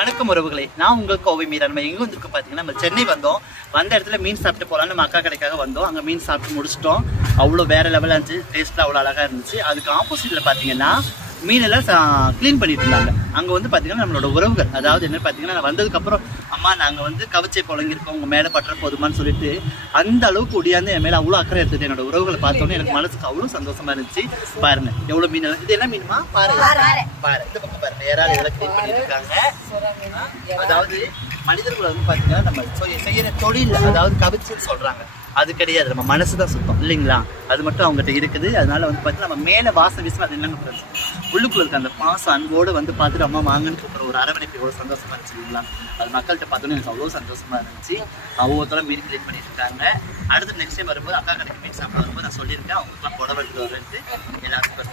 வணக்கம் உறவுகளே, நான் உங்களுக்கு கோவை மீரா. நம்ம எங்கே வந்திருக்கோம் பார்த்தீங்கன்னா, நம்ம சென்னை வந்தோம். வந்த இடத்துல மீன் சாப்பிட்டு போகலான்னு நம்ம அக்கா கடைக்காக வந்தோம். அங்கே மீன் சாப்பிட்டு முடிச்சிட்டோம். அவ்வளோ வேறு லெவலாக இருந்துச்சு, டேஸ்ட்டில் அவ்வளோ அழகாக இருந்துச்சு. அதுக்கு ஆப்போசிட்டில் பார்த்தீங்கன்னா மீனெல்லாம் க்ளீன் பண்ணிட்டு இருந்தாங்க. அங்கே வந்து பார்த்தீங்கன்னா நம்மளோட உறவுகள், அதாவது என்ன பார்த்தீங்கன்னா, நான் வந்ததுக்கப்புறம் அம்மா நாங்கள் வந்து கவச்சை புழங்கிருக்கோம், உங்கள் மேலே பற்ற போதுமான்னு சொல்லிட்டு அந்த அளவுக்கு ஒடியாந்து என் மேலே அவ்வளோ அக்கறை எடுத்துட்டு என்னோட உறவுகளை பார்த்தோன்னே எனக்கு மனசுக்கு அவ்வளோ சந்தோஷமா இருந்துச்சு. பாருங்க எவ்வளோ மீன், இது என்ன மீனுமா பாருங்க, பாரு இந்த பக்கம் பாருங்க, யாராவது இதெல்லாம் க்ளீன் பண்ணிட்டு இருக்காங்க. அதாவது மனிதர்களை வந்து பார்த்தீங்கன்னா நம்ம செய்யற தொழில், அதாவது கவிச்சுன்னு சொல்றாங்க, அது கிடையாது. நம்ம மனசு தான் சுத்தம் இல்லைங்களா, அது மட்டும் அவங்ககிட்ட இருக்குது. அதனால வந்து பார்த்தீங்கன்னா நம்ம மேலே வாசம் வீசம் அது என்னங்க பிரச்சனை, உள்ளுக்குள்ள இருக்க அந்த பாசம் அன்போடு வந்து பார்த்துட்டு அம்மா வாங்கன்னு சொல்கிற ஒரு அரவணைப்பு எவ்வளோ சந்தோஷமா இருந்துச்சு இல்லைங்களா. அது மக்கள்கிட்ட பார்த்தோன்னே எனக்கு அவ்வளோ சந்தோஷமா இருந்துச்சு. ஒவ்வொருத்தரும் மீன் க்ளீன் பண்ணிட்டு இருக்காங்க. அடுத்து நெக்ஸ்ட் டைம் வரும்போது அக்கா கடைக்கு மீன் சாப்பிட வரும்போது நான் சொல்லியிருக்கேன், அவங்களுக்குலாம் புடவை எடுத்து வரேன்ட்டு எல்லாத்துக்கும்.